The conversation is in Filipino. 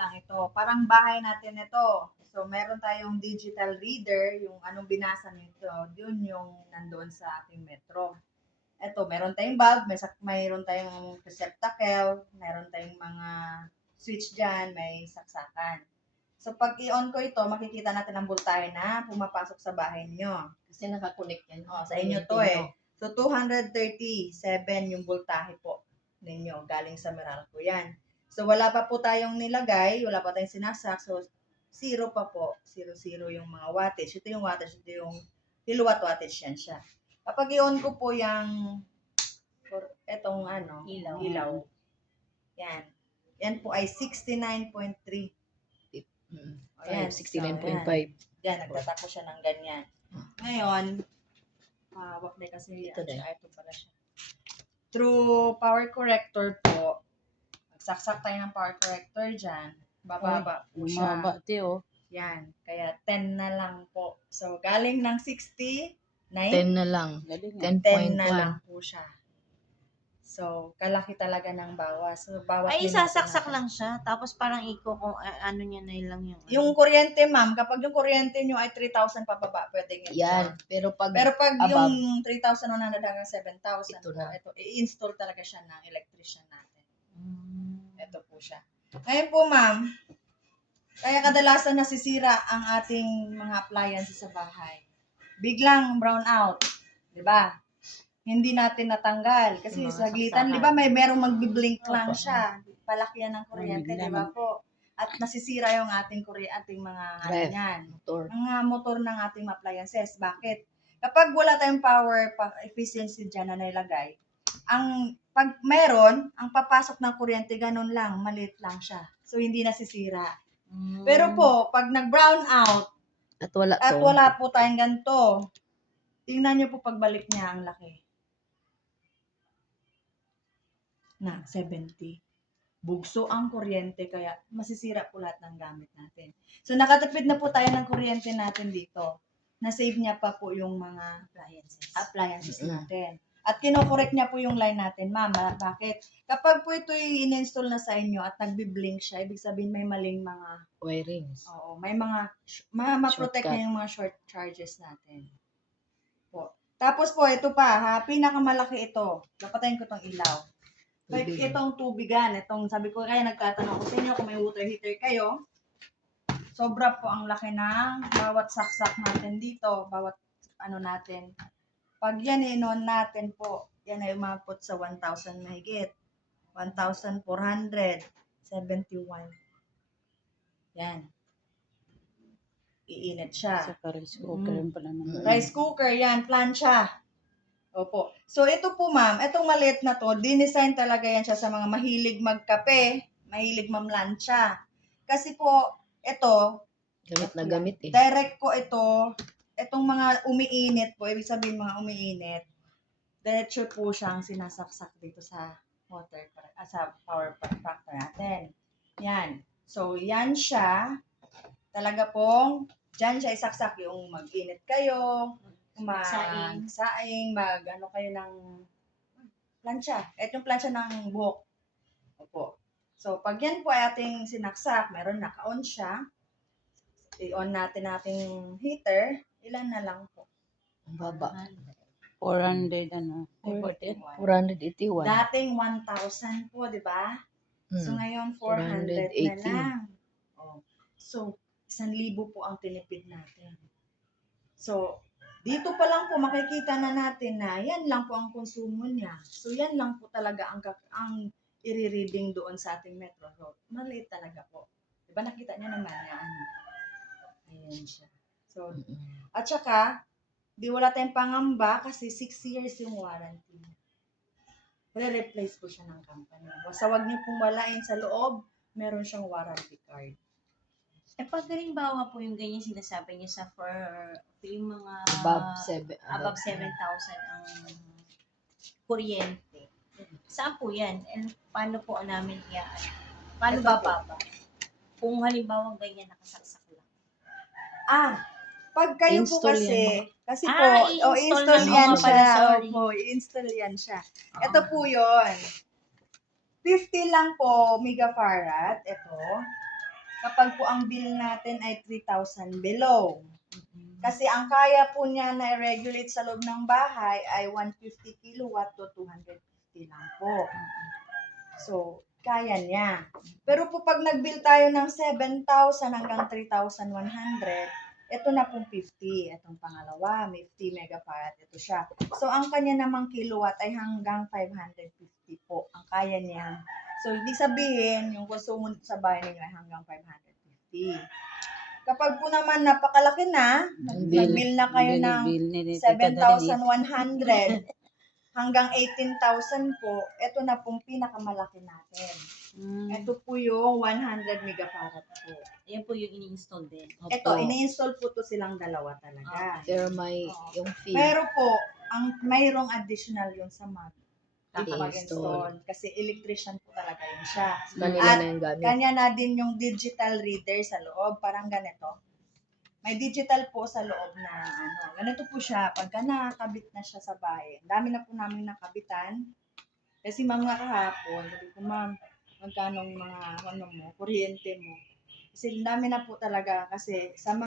lang ito. Parang bahay natin ito. So, meron tayong digital reader, yung anong binasa nito, yun yung nandoon sa ating metro. Ito, meron tayong bulb, mayroon tayong receptacle, meron tayong mga switch dyan, may saksakan. So, pag i-on ko ito, makikita natin ang voltahe na pumapasok sa bahay niyo. Kasi nakakonect yan. Sa inyo to eh. So, 237 yung voltahe po ninyo. Galing sa Meralco yan. So, wala pa po tayong nilagay, wala pa tayong sinasak. So, zero pa po. 0 yung mga wattage. Ito yung wattage, ito yung kilowatt wattage yan siya. Kapag i-on ko po yung etong ilaw. Yan. Yan po ay 69.3. Ayan, 69.5. Yan, nagtatako siya ng ganyan. Ngayon, wag na kasi ito pala siya. Through power corrector po, magsaksak tayo ng power corrector dyan. Bababa po siya. Yan. Kaya 10 na lang po. So, galing ng 60, 10 na lang. 10 na lang po siya. So, kalaki talaga ng bawas. So, bawat Ay, isasaksak lang siya. Tapos parang kung ano niya na lang yung... Yung kuryente, ma'am, kapag yung kuryente nyo ay 3,000 pababa, pwede nga. Yan. Pero pag yung 3,100 hanggang 7,000 ito na. ito, i-install talaga siya ng electrician natin. Ito po siya. Ngayon po, ma'am, kaya kadalasan nasisira ang ating mga appliances sa bahay. Biglang brown out. Diba? Hindi natin natanggal. Kasi saglitan, di ba merong magbiblink lang siya. Palakyan ng kuryente, di ba po? At nasisira yung ating mga mga motor ng ating appliances. Bakit? Kapag wala tayong power efficiency dyan na nailagay, pag meron, ang papasok ng kuryente, ganun lang, maliit lang siya. So, hindi nasisira. Pero po, pag nag-brown out, at wala po tayong ganito, tingnan nyo po pagbalik niya ang laki. Na 70. Bugso ang kuryente kaya masisira po lahat ng gamit natin. So nakatipid na po tayo ng kuryente natin dito. Na-save niya pa po yung mga appliances natin. At kinokorek niya po yung line natin. Mama, bakit? Kapag po ito i-install na sa inyo at nagbi-blink siya, ibig sabihin may maling mga wirings. Oo, may mga ma-protect niya yung mga short charges natin. Po. Tapos po, ito pa, pinakamalaki ito. Napatayin ko tong ilaw. Like, itong tubigan, sabi ko kaya nagtatanong ko sa inyo kung may water heater kayo. Sobra po ang laki ng bawat saksak natin dito, bawat natin. Pag yan inon natin po, yan ay umabot sa 1,000 mahigit. 1,471. Yan. Iinit siya. Sa rice cooker pala naman. Rice cooker, yan, plancha. Opo. So, ito po ma'am, itong maliit na to, dinesign talaga yan siya sa mga mahilig magkape, mahilig mamlansya. Kasi po, ito, gamit na gamit eh. Direct ko itong mga umiinit po, ibig sabihin mga umiinit, diretso po siyang sinasaksak dito sa sa power factor natin. Yan. So, yan siya. Talaga pong, dyan siya isaksak yung mag-init kayo, saing, kayo ng plancha. Ito yung plancha ng buhok. Opo. So, pag yan po ay ating sinaksak, meron naka-on siya. I-on natin ating heater. Ilan na lang po? Ang baba. 400 481. Dating 1,000 po, di ba? So, ngayon 400 na lang. Oh. So, 1,000 po ang tinipid natin. So, dito pa lang po makikita na natin na yan lang po ang konsumo niya. So, yan lang po talaga ang i-reading doon sa ating Metro Road. Maliit talaga po. Diba nakita niya naman yan? Ayan siya. So, at saka, di wala tayong pangamba kasi 6 years yung warranty. Re-replace po siya ng company. Basta wag niyo pong walain sa loob, meron siyang warranty card. Pag halimbawa po yung ganyan sinasabi niya for yung mga above 7,000 ang kuryente. Saan po yan? And paano po namin yan? Paano bababa? Kung halimbawa ganyan nakasaksak lang. Pag kayo po Install kasi yan. po, I-install i-install na yan nga siya. pala, sorry. Opo, i-install yan siya. Ito po yun. 50 lang po megafarad. Ito. kapag po ang bill natin ay 3,000 below. Kasi ang kaya po niya na i-regulate sa loob ng bahay ay 150 kilowatt to 250 lang po. So, kaya niya. Pero po pag nag-bill tayo ng 7,000 hanggang 3,100, ito na pong 50. Itong pangalawa, may 50 megafarad. Ito siya. So, ang kanya namang kilowatt ay hanggang 550 po. Ang kaya niya. So, ibig sabihin, yung konsumo sa bahay ninyo ay hanggang 550. Kapag po naman napakalaki na, nag-bill na kayo ng 7,100 hanggang 18,000 po, ito na pong pinakamalaki natin. Ito po yung 100 megafarad po. Ayan po yung ini-install din. Ito, ini-install po to silang dalawa talaga. Pero may Oo. yung fee. Pero po, mayroong additional yun sa I-install. mag-install. Kasi electrician po talaga yun siya. Kanila At na yung gamit. kanya na din yung digital reader sa loob. Parang ganito. May digital po sa loob na ganito po siya. Pagka nakakabit na siya sa bahay, ang dami na po namin nakabitan. Kasi mga kahapon, sabi ko, ma'am, magkano mga kuryente mo? Kasi ang dami na po talaga kasi sa